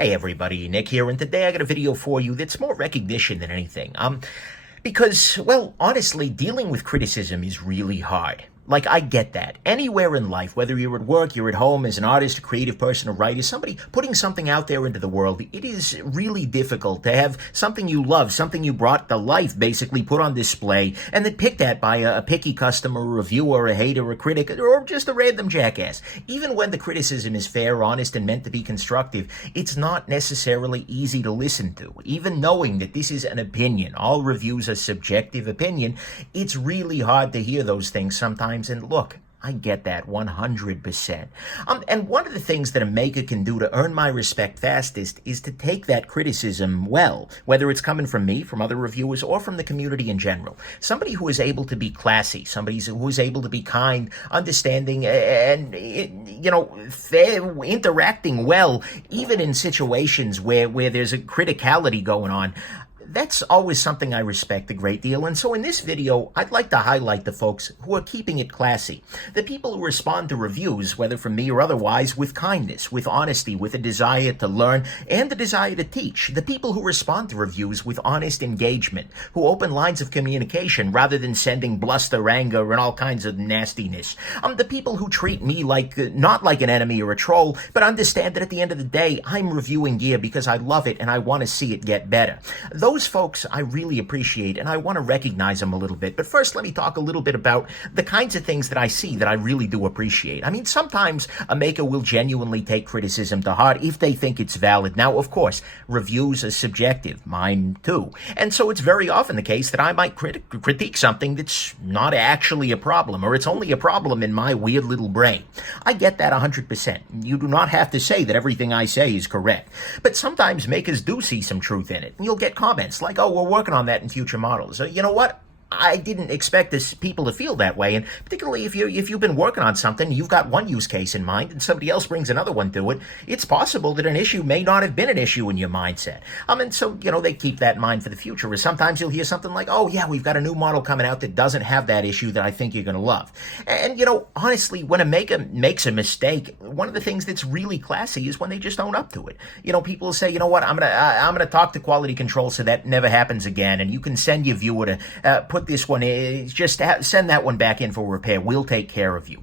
Hey everybody, Nick here, and today I got a video for you that's more recognition than anything. Because, well, honestly, dealing with criticism is really hard. Like, I get that. Anywhere in life, whether you're at work, you're at home, as an artist, a creative person, a writer, somebody putting something out there into the world, it is really difficult to have something you love, something you brought to life, basically put on display, and then picked at by a picky customer, a reviewer, a hater, a critic, or just a random jackass. Even when the criticism is fair, honest, and meant to be constructive, it's not necessarily easy to listen to. Even knowing that this is an opinion, all reviews are subjective opinion, it's really hard to hear those things sometimes. And look, I get that 100%. And one of the things that a maker can do to earn my respect fastest is to take that criticism well, whether it's coming from me, from other reviewers, or from the community in general. Somebody who is able to be classy, somebody who is able to be kind, understanding, and, fair, interacting well, even in situations where there's a criticality going on. That's always something I respect a great deal. And so in this video, I'd like to highlight the folks who are keeping it classy. The people who respond to reviews, whether from me or otherwise, with kindness, with honesty, with a desire to learn, and a desire to teach. The people who respond to reviews with honest engagement, who open lines of communication rather than sending bluster, anger, and all kinds of nastiness. The people who treat me like, not like an enemy or a troll, but understand that at the end of the day, I'm reviewing gear because I love it and I want to see it get better. Those folks I really appreciate, and I want to recognize them a little bit. But first, let me talk a little bit about the kinds of things that I see that I really do appreciate. I mean, sometimes a maker will genuinely take criticism to heart if they think it's valid. Now, of course, reviews are subjective, mine too. And so it's very often the case that I might critique something that's not actually a problem, or it's only a problem in my weird little brain. I get that 100%. You do not have to say that everything I say is correct. But sometimes makers do see some truth in it, and you'll get comments like, oh, we're working on that in future models. So you know what? I didn't expect people to feel that way, and particularly if you've been working on something, you've got one use case in mind, and somebody else brings another one to it. It's possible that an issue may not have been an issue in your mindset. And so they keep that in mind for the future. Or sometimes you'll hear something like, "Oh yeah, we've got a new model coming out that doesn't have that issue that I think you're going to love." And honestly, when a maker makes a mistake, one of the things that's really classy is when they just own up to it. People will say, "You know what? I'm gonna talk to quality control so that never happens again," and you can send your viewer to put this one in, just send that one back in for repair. We'll take care of you.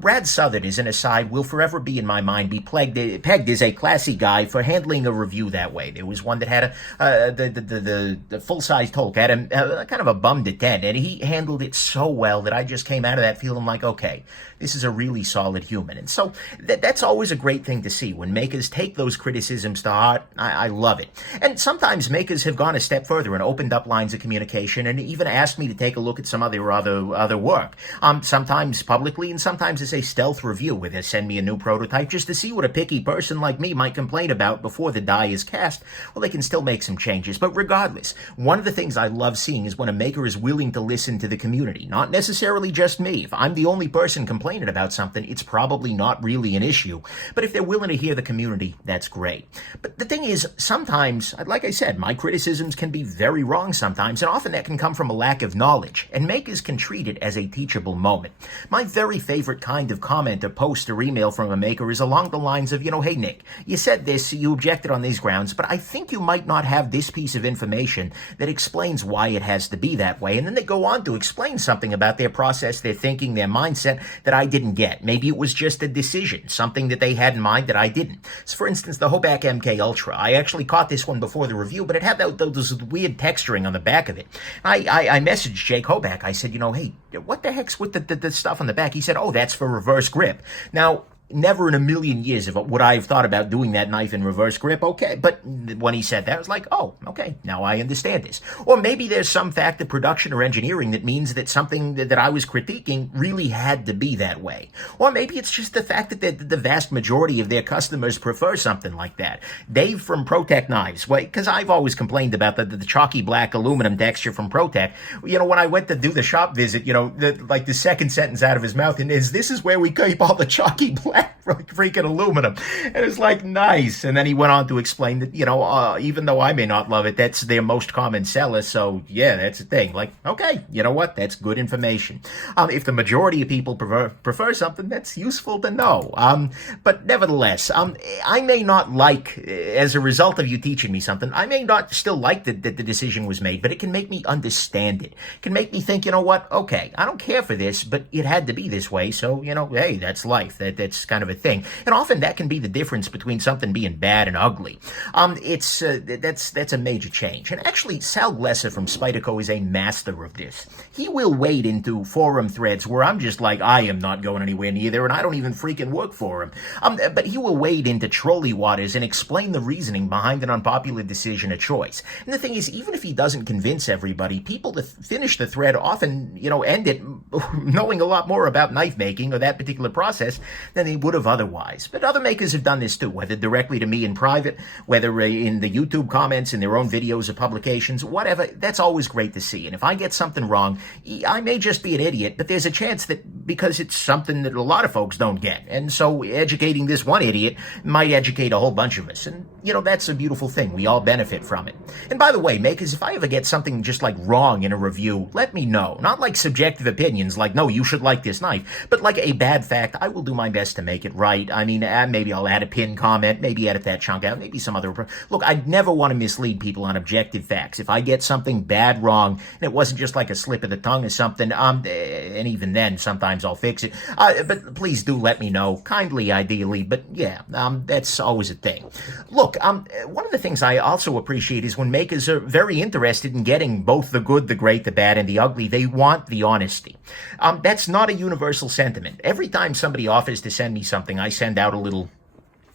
Brad Southern, as an aside, will forever be in my mind, be pegged as a classy guy for handling a review that way. There was one that had the full-sized Hulk, had a kind of a bummed at 10, and he handled it so well that I just came out of that feeling like, okay, this is a really solid human. And so that's always a great thing to see when makers take those criticisms to heart. I love it. And sometimes makers have gone a step further and opened up lines of communication and even asked me to take a look at some other work. Sometimes publicly, and sometimes as a stealth review, where they send me a new prototype just to see what a picky person like me might complain about before the die is cast. Well, they can still make some changes. But regardless, one of the things I love seeing is when a maker is willing to listen to the community. Not necessarily just me. If I'm the only person complaining about something, it's probably not really an issue. But if they're willing to hear the community, that's great. But the thing is, sometimes, like I said, my criticisms can be very wrong sometimes, and often that can come from a lack of knowledge, and makers can treat it as a teachable moment. My very favorite kind of comment or post or email from a maker is along the lines of, "Hey Nick, you said this, you objected on these grounds, but I think you might not have this piece of information that explains why it has to be that way." And then they go on to explain something about their process, their thinking, their mindset that I didn't get. Maybe it was just a decision, something that they had in mind that I didn't. So for instance, the Hoback MK Ultra, I actually caught this one before the review, but it had those weird texturing on the back of it. I messaged Jake Hoback. I said, hey, what the heck's with the stuff on the back? He said, "Oh, that's for reverse grip." Now, never in a million years would I have thought about doing that knife in reverse grip. Okay, but when he said that, I was like, oh, okay, now I understand this. Or maybe there's some fact of production or engineering that means that something that I was critiquing really had to be that way. Or maybe it's just the fact that the vast majority of their customers prefer something like that. Dave from ProTech Knives, because I've always complained about the chalky black aluminum texture from ProTech. When I went to do the shop visit, the second sentence out of his mouth is, "This is where we keep all the chalky black." freaking aluminum. And it's like, nice. And then he went on to explain that, even though I may not love it, that's their most common seller. So yeah, that's the thing. Like, okay, you know what? That's good information. If the majority of people prefer something, that's useful to know. But nevertheless, I may not like, as a result of you teaching me something, I may not still like that the decision was made, but it can make me understand it. It can make me think, you know what? Okay, I don't care for this, but it had to be this way. So, hey, that's life. That's kind of a thing. And often that can be the difference between something being bad and ugly. That's a major change. And actually, Sal Glesser from Spyderco is a master of this. He will wade into forum threads where I'm just like, I am not going anywhere near there, and I don't even freaking work for him. But he will wade into trolley waters and explain the reasoning behind an unpopular decision or choice. And the thing is, even if he doesn't convince everybody, people that finish the thread often, end it knowing a lot more about knife making or that particular process than they would have otherwise. But other makers have done this too, whether directly to me in private, whether in the YouTube comments, in their own videos or publications, whatever. That's always great to see. And if I get something wrong, I may just be an idiot, but there's a chance that because it's something that a lot of folks don't get. And so educating this one idiot might educate a whole bunch of us. And, that's a beautiful thing. We all benefit from it. And by the way, makers, if I ever get something just like wrong in a review, let me know. Not like subjective opinions, like, no, you should like this knife, but like a bad fact, I will do my best to make it right. I mean, maybe I'll add a pin comment, maybe edit that chunk out, maybe some other... Look, I never want to mislead people on objective facts. If I get something bad wrong, and it wasn't just like a slip of the tongue or something, and even then, sometimes I'll fix it. But please do let me know, kindly, ideally, but yeah, that's always a thing. Look, one of the things I also appreciate is when makers are very interested in getting both the good, the great, the bad, and the ugly. They want the honesty. That's not a universal sentiment. Every time somebody offers to send me something, I send out a little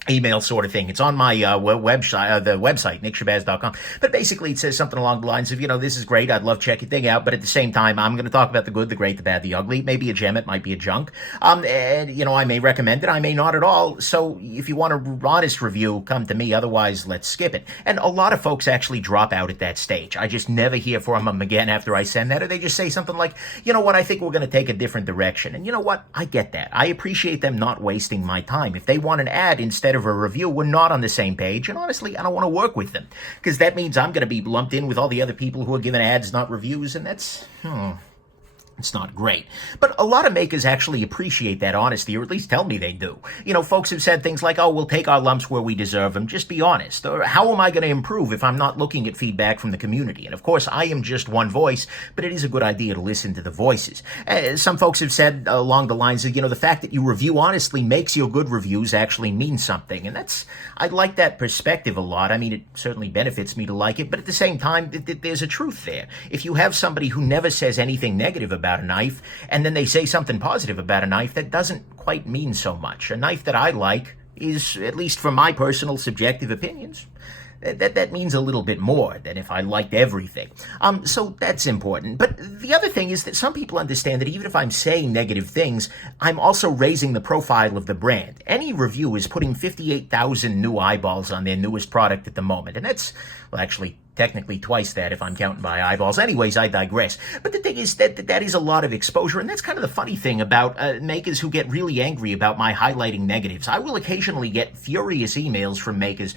email sort of thing. It's on my website, the website, nickshabazz.com. But basically it says something along the lines of, this is great. I'd love to check your thing out. But at the same time, I'm going to talk about the good, the great, the bad, the ugly. Maybe a gem. It might be a junk. And, I may recommend it. I may not at all. So if you want an honest review, come to me. Otherwise, let's skip it. And a lot of folks actually drop out at that stage. I just never hear from them again after I send that. Or they just say something like, you know what, I think we're going to take a different direction. And you know what? I get that. I appreciate them not wasting my time. If they want an ad instead of a review, we're not on the same page, and honestly, I don't want to work with them, because that means I'm going to be lumped in with all the other people who are giving ads, not reviews, and that's... It's not great. But a lot of makers actually appreciate that honesty, or at least tell me they do. Folks have said things like, oh, we'll take our lumps where we deserve them. Just be honest. Or how am I going to improve if I'm not looking at feedback from the community? And of course, I am just one voice, but it is a good idea to listen to the voices. Some folks have said along the lines of, the fact that you review honestly makes your good reviews actually mean something. And I like that perspective a lot. I mean, it certainly benefits me to like it, but at the same time, there's a truth there. If you have somebody who never says anything negative about a knife, and then they say something positive about a knife, that doesn't quite mean so much. A knife that I like is, at least from my personal subjective opinions, that means a little bit more than if I liked everything. So that's important. But the other thing is that some people understand that even if I'm saying negative things, I'm also raising the profile of the brand. Any review is putting 58,000 new eyeballs on their newest product at the moment. And that's, well, actually, technically twice that if I'm counting by eyeballs. Anyways, I digress. But the thing is that is a lot of exposure, and that's kind of the funny thing about makers who get really angry about my highlighting negatives. I will occasionally get furious emails from makers.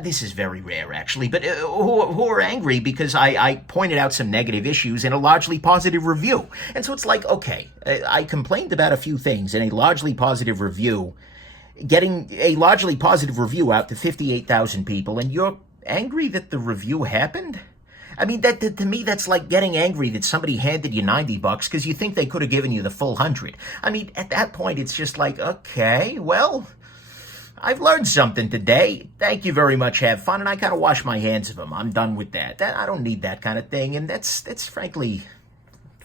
This is very rare, actually, but who are angry because I pointed out some negative issues in a largely positive review. And so it's like, okay, I complained about a few things in a largely positive review, getting a largely positive review out to 58,000 people, and you're angry that the review happened? I mean, that to me, that's like getting angry that somebody handed you $90 because you think they could have given you the full 100. I mean, at that point, it's just like, okay, well, I've learned something today. Thank you very much. Have fun. And I kind of wash my hands of them. I'm done with that. I don't need that kind of thing. And that's frankly,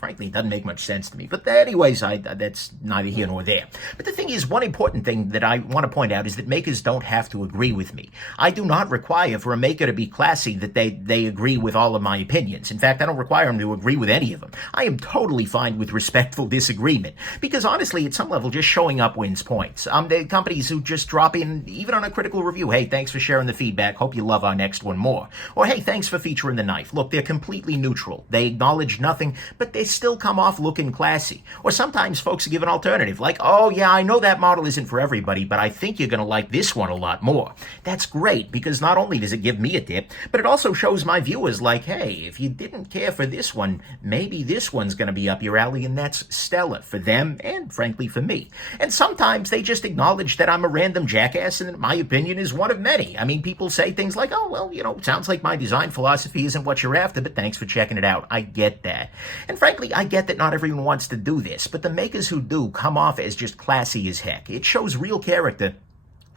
it doesn't make much sense to me. But anyways, that's neither here nor there. But the thing is, one important thing that I want to point out is that makers don't have to agree with me. I do not require for a maker to be classy that they agree with all of my opinions. In fact, I don't require them to agree with any of them. I am totally fine with respectful disagreement. Because honestly, at some level, just showing up wins points. The companies who just drop in, even on a critical review, hey, thanks for sharing the feedback. Hope you love our next one more. Or hey, thanks for featuring the knife. Look, they're completely neutral. They acknowledge nothing, but they're they still come off looking classy. Or sometimes folks give an alternative, like, oh yeah, I know that model isn't for everybody, but I think you're going to like this one a lot more. That's great, because not only does it give me a tip, but it also shows my viewers like, hey, if you didn't care for this one, maybe this one's going to be up your alley, and that's stellar for them and, frankly, for me. And sometimes they just acknowledge that I'm a random jackass and that my opinion is one of many. I mean, people say things like, oh, well, it sounds like my design philosophy isn't what you're after, but thanks for checking it out. I get that. And frankly, I get that not everyone wants to do this, but the makers who do come off as just classy as heck. It shows real character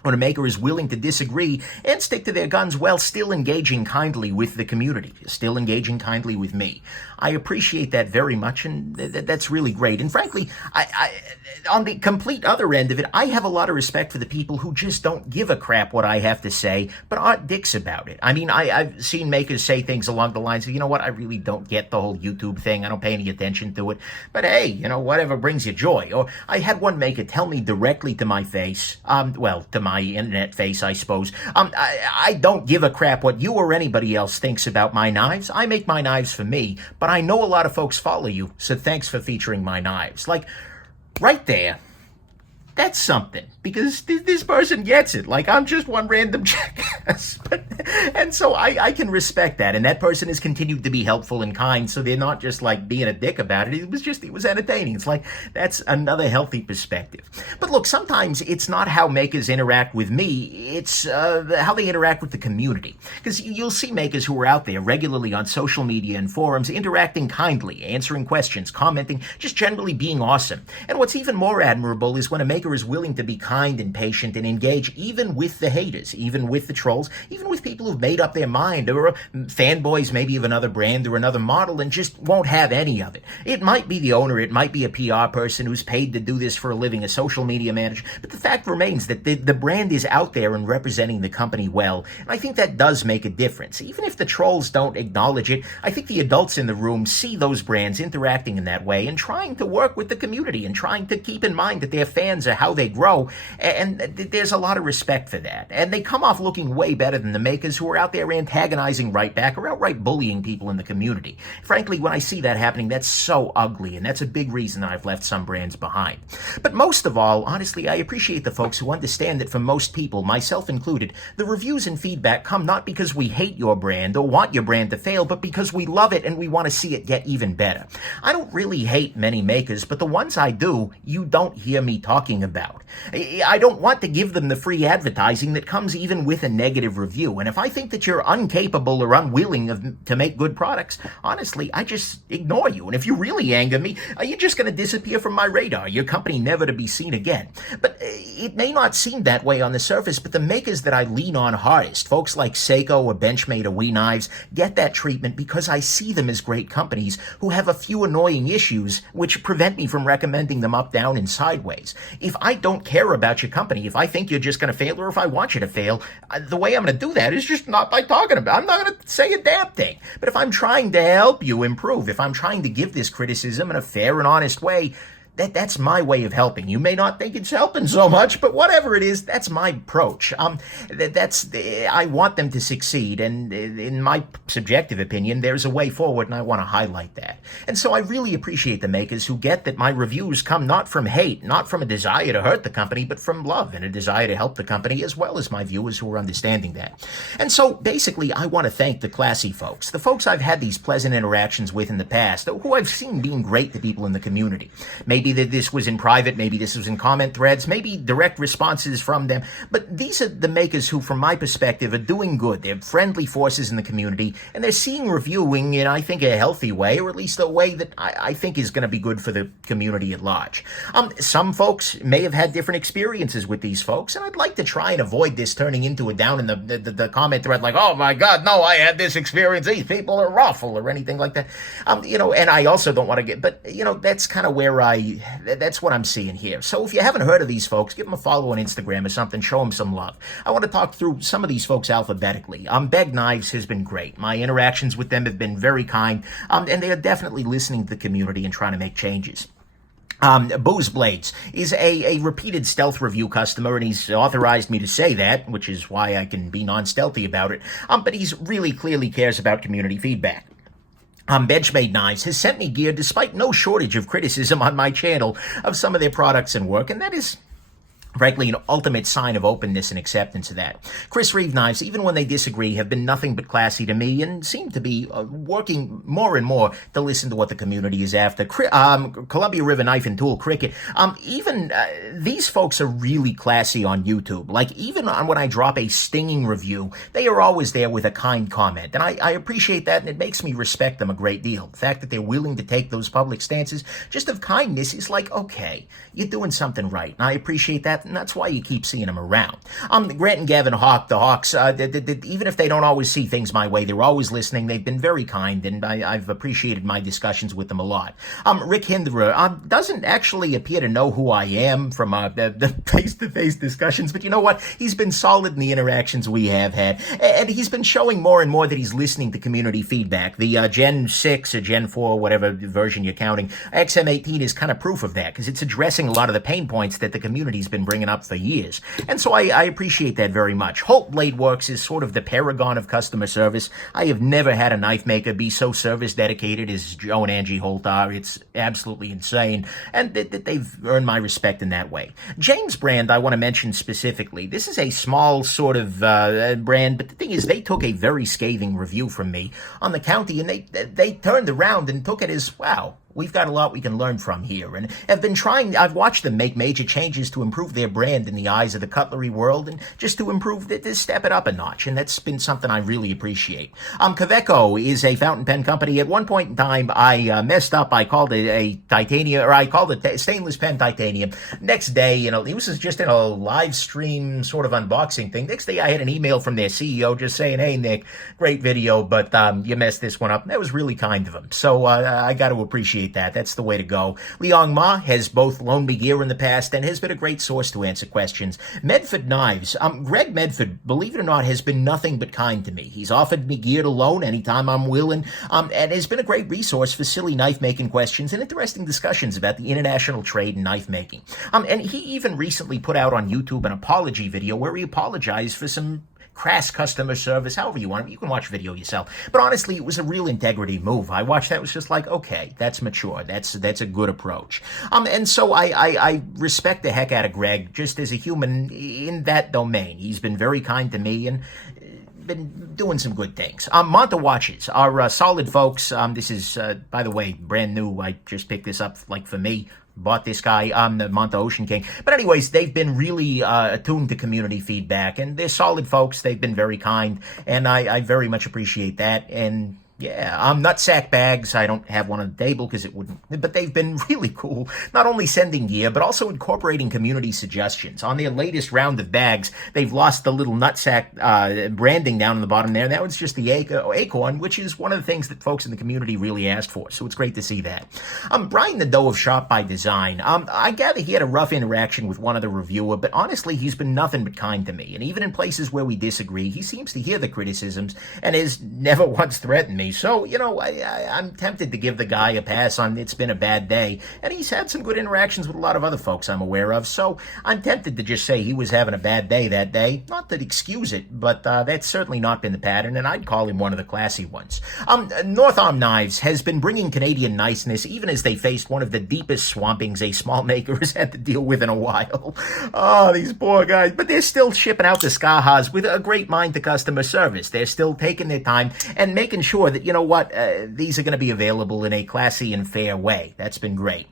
when a maker is willing to disagree and stick to their guns while still engaging kindly with the community, still engaging kindly with me. I appreciate that very much, and that's really great. And frankly, I on the complete other end of it, I have a lot of respect for the people who just don't give a crap what I have to say, but aren't dicks about it. I mean, I've seen makers say things along the lines of, you know what, I really don't get the whole YouTube thing. I don't pay any attention to it. But hey, whatever brings you joy. Or I had one maker tell me directly to my face, to my internet face, I suppose, I don't give a crap what you or anybody else thinks about my knives. I make my knives for me, but I know a lot of folks follow you, so thanks for featuring my knives. Like, right there, that's something, because this person gets it. Like, I'm just one random jackass. And so I can respect that. And that person has continued to be helpful and kind, so they're not just like being a dick about it. It was entertaining. It's like, that's another healthy perspective. But look, sometimes it's not how makers interact with me, it's how they interact with the community. Because you'll see makers who are out there regularly on social media and forums interacting kindly, answering questions, commenting, just generally being awesome. And what's even more admirable is when a maker is willing to be kind and patient and engage even with the haters, even with the trolls, even with people who've made up their mind, or fanboys maybe of another brand or another model and just won't have any of it. It might be the owner, it might be a PR person who's paid to do this for a living, a social media manager, but the fact remains that the brand is out there and representing the company well, and I think that does make a difference. Even if the trolls don't acknowledge it, I think the adults in the room see those brands interacting in that way and trying to work with the community and trying to keep in mind that their fans are how they grow, and there's a lot of respect for that. And they come off looking way better than the makers who are out there antagonizing right back or outright bullying people in the community. Frankly, when I see that happening, that's so ugly, and that's a big reason I've left some brands behind. But most of all, honestly, I appreciate the folks who understand that for most people, myself included, the reviews and feedback come not because we hate your brand or want your brand to fail, but because we love it and we want to see it get even better. I don't really hate many makers, but the ones I do, you don't hear me talking about. I don't want to give them the free advertising that comes even with a negative review. And if I think that you're incapable or unwilling to make good products, honestly, I just ignore you. And if you really anger me, you're just going to disappear from my radar, your company never to be seen again. But it may not seem that way on the surface, but the makers that I lean on hardest, folks like Seiko or Benchmade or We Knives, get that treatment because I see them as great companies who have a few annoying issues which prevent me from recommending them up, down, and sideways. If I don't care about your company, if I think you're just going to fail, or if I want you to fail, the way I'm going to do that is just not by talking about it. I'm not going to say a damn thing. But if I'm trying to help you improve, if I'm trying to give this criticism in a fair and honest way, that's my way of helping. You may not think it's helping so much, but whatever it is, that's my approach. I want them to succeed, and in my subjective opinion, there's a way forward, and I want to highlight that. And so I really appreciate the makers who get that my reviews come not from hate, not from a desire to hurt the company, but from love and a desire to help the company, as well as my viewers who are understanding that. And so basically, I want to thank the classy folks, the folks I've had these pleasant interactions with in the past, who I've seen being great to people in the community. Maybe that this was in private, maybe this was in comment threads, maybe direct responses from them, but these are the makers who, from my perspective, are doing good. They're friendly forces in the community, and they're seeing reviewing in, I think, a healthy way, or at least a way that I think is going to be good for the community at large. Some folks may have had different experiences with these folks, and I'd like to try and avoid this turning into a down in the comment thread like, oh my God, no, I had this experience, these people are awful, or anything like that. And I also don't want to get, but, that's kind of where that's what I'm seeing here. So if you haven't heard of these folks, give them a follow on Instagram or something, show them some love. I want to talk through some of these folks alphabetically. Beg Knives has been great. My interactions with them have been very kind, and they are definitely listening to the community and trying to make changes. Booze Blades is a repeated stealth review customer, and he's authorized me to say that, which is why I can be non-stealthy about it. But he's really clearly cares about community feedback. Benchmade Knives has sent me gear despite no shortage of criticism on my channel of some of their products and work, and that is frankly, an ultimate sign of openness and acceptance of that. Chris Reeve Knives, even when they disagree, have been nothing but classy to me and seem to be working more and more to listen to what the community is after. Columbia River Knife and Tool Cricket, even these folks are really classy on YouTube. Like, even when I drop a stinging review, they are always there with a kind comment. And I appreciate that, and it makes me respect them a great deal. The fact that they're willing to take those public stances just of kindness is like, okay, you're doing something right. And I appreciate that. And that's why you keep seeing them around. Grant and Gavin Hawk, the Hawks, even if they don't always see things my way, they're always listening. They've been very kind, and I've appreciated my discussions with them a lot. Rick Hinderer doesn't actually appear to know who I am from the face-to-face discussions, but you know what? He's been solid in the interactions we have had, and he's been showing more and more that he's listening to community feedback. The Gen 6 or Gen 4, whatever version you're counting, XM18 is kind of proof of that, because it's addressing a lot of the pain points that the community's been bringing up for years. And so I appreciate that very much. Holt Blade Works is sort of the paragon of customer service. I have never had a knife maker be so service dedicated as Joe and Angie Holt are. It's absolutely insane. And they've earned my respect in that way. James Brand, I want to mention specifically. This is a small sort of brand, but the thing is, they took a very scathing review from me on the county, and they turned around and took it as, wow, we've got a lot we can learn from here, and I've watched them make major changes to improve their brand in the eyes of the cutlery world, and just to improve to step it up a notch, and that's been something I really appreciate. Kaveco is a fountain pen company. At one point in time, I messed up. I called it a titanium, or I called it stainless pen titanium. Next day, it was just in a live stream sort of unboxing thing. Next day, I had an email from their CEO just saying, "Hey, Nick, great video, but you messed this one up." And that was really kind of him. So I got to appreciate that. That's the way to go. Liang Ma has both loaned me gear in the past and has been a great source to answer questions. Medford Knives. Greg Medford, believe it or not, has been nothing but kind to me. He's offered me gear to loan anytime I'm willing, and has been a great resource for silly knife-making questions and interesting discussions about the international trade in knife-making. And he even recently put out on YouTube an apology video where he apologized for some crass customer service, however you want it. You can watch video yourself. But honestly, it was a real integrity move. I watched that, it was just like, okay, that's mature. That's a good approach. And so I respect the heck out of Greg just as a human in that domain. He's been very kind to me and been doing some good things. Monta Watches are solid folks. This is, by the way, brand new. I just picked this up, like, for me. Bought this guy, the Monta Ocean King. But anyways, they've been really attuned to community feedback, and they're solid folks. They've been very kind, and I very much appreciate that. And yeah, nutsack bags. I don't have one on the table because it wouldn't, but they've been really cool. Not only sending gear, but also incorporating community suggestions. On their latest round of bags, they've lost the little nutsack branding down on the bottom there. That was just the acorn, which is one of the things that folks in the community really asked for. So it's great to see that. Brian Nadeau of Shop by Design. I gather he had a rough interaction with one of the reviewer, but honestly, he's been nothing but kind to me. And even in places where we disagree, he seems to hear the criticisms and has never once threatened me. So, I'm tempted to give the guy a pass on it's been a bad day. And he's had some good interactions with a lot of other folks I'm aware of. So I'm tempted to just say he was having a bad day that day. Not to excuse it, but that's certainly not been the pattern, and I'd call him one of the classy ones. North Arm Knives has been bringing Canadian niceness even as they faced one of the deepest swampings a small maker has had to deal with in a while. Oh, these poor guys. But they're still shipping out the Skahas with a great mind to customer service. They're still taking their time and making sure that, these are going to be available in a classy and fair way. That's been great.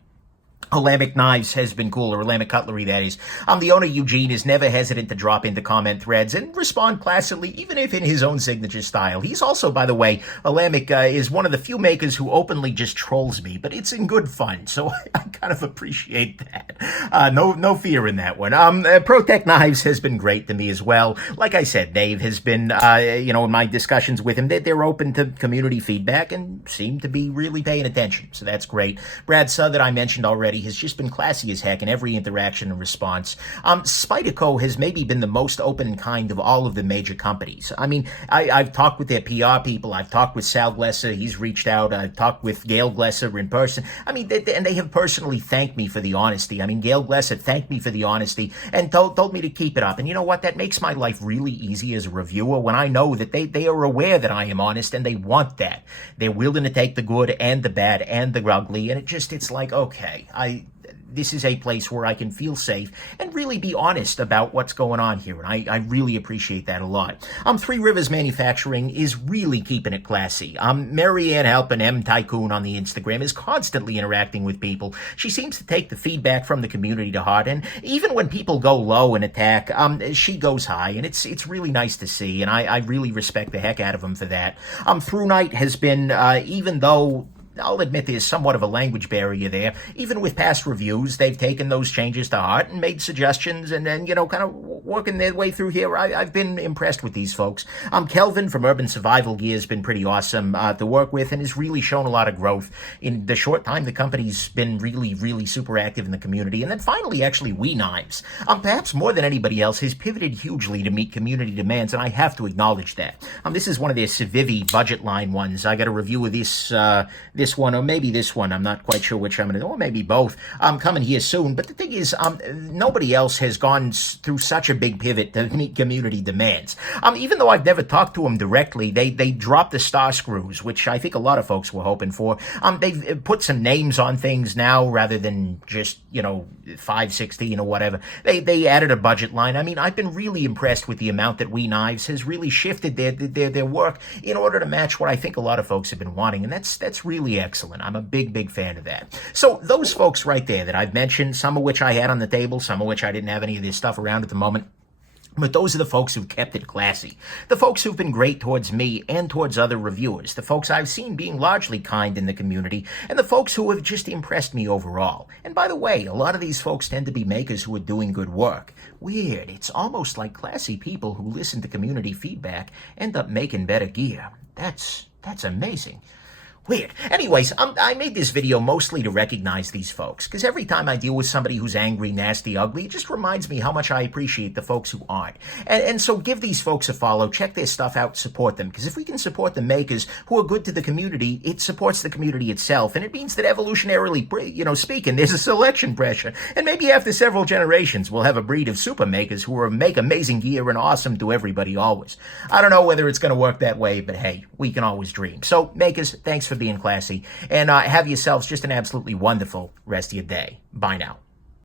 Olamic Knives has been cool, or Olamic Cutlery, that is. The owner, Eugene, is never hesitant to drop into comment threads and respond placidly, even if in his own signature style. He's also, by the way, Olamic is one of the few makers who openly just trolls me, but it's in good fun, so I kind of appreciate that. No fear in that one. ProTech Knives has been great to me as well. Like I said, Dave has been, in my discussions with him, they're open to community feedback and seem to be really paying attention, so that's great. Brad Southern, I mentioned already. everybody has just been classy as heck in every interaction and response. Spyderco has maybe been the most open and kind of all of the major companies. I mean, I've talked with their PR people. I've talked with Sal Glesser. He's reached out. I've talked with Gail Glesser in person. I mean, and they have personally thanked me for the honesty. I mean, Gail Glesser thanked me for the honesty and told me to keep it up. And you know what? That makes my life really easy as a reviewer when I know that they are aware that I am honest and they want that. They're willing to take the good and the bad and the ugly. And it's like, okay, this is a place where I can feel safe and really be honest about what's going on here. And I really appreciate that a lot. Three Rivers Manufacturing is really keeping it classy. Marianne Halpin, M Tycoon on the Instagram, is constantly interacting with people. She seems to take the feedback from the community to heart. And even when people go low and attack, she goes high. And it's really nice to see. And I really respect the heck out of them for that. Through Night has been, even though I'll admit there's somewhat of a language barrier there. Even with past reviews, they've taken those changes to heart and made suggestions and then, kind of working their way through here. I've been impressed with these folks. Kelvin from Urban Survival Gear has been pretty awesome to work with and has really shown a lot of growth. In the short time, the company's been really, really super active in the community. And then finally, actually, We Knives, perhaps more than anybody else, has pivoted hugely to meet community demands, and I have to acknowledge that. This is one of their Civivi budget line ones. I got a review of this one, or maybe this one. I'm not quite sure which I'm going to do, or maybe both. Coming here soon. But the thing is, nobody else has gone through such a big pivot to meet community demands. Even though I've never talked to them directly, they dropped the star screws, which I think a lot of folks were hoping for. They've put some names on things now rather than just, 516 or whatever. They added a budget line. I mean, I've been really impressed with the amount that We Knives has really shifted their work in order to match what I think a lot of folks have been wanting, and that's really excellent. I'm a big, big fan of that. So those folks right there that I've mentioned, some of which I had on the table, some of which I didn't have any of this stuff around at the moment, but those are the folks who've kept it classy. The folks who've been great towards me and towards other reviewers. The folks I've seen being largely kind in the community. And the folks who have just impressed me overall. And by the way, a lot of these folks tend to be makers who are doing good work. Weird. It's almost like classy people who listen to community feedback end up making better gear. That's amazing. Weird. Anyways, I made this video mostly to recognize these folks, because every time I deal with somebody who's angry, nasty, ugly, it just reminds me how much I appreciate the folks who aren't. And so give these folks a follow, check their stuff out, support them, because if we can support the makers who are good to the community, it supports the community itself, and it means that evolutionarily, speaking, there's a selection pressure, and maybe after several generations, we'll have a breed of super makers who will make amazing gear and awesome to everybody always. I don't know whether it's going to work that way, but hey, we can always dream. So, makers, thanks for being classy, and have yourselves just an absolutely wonderful rest of your day. Bye now.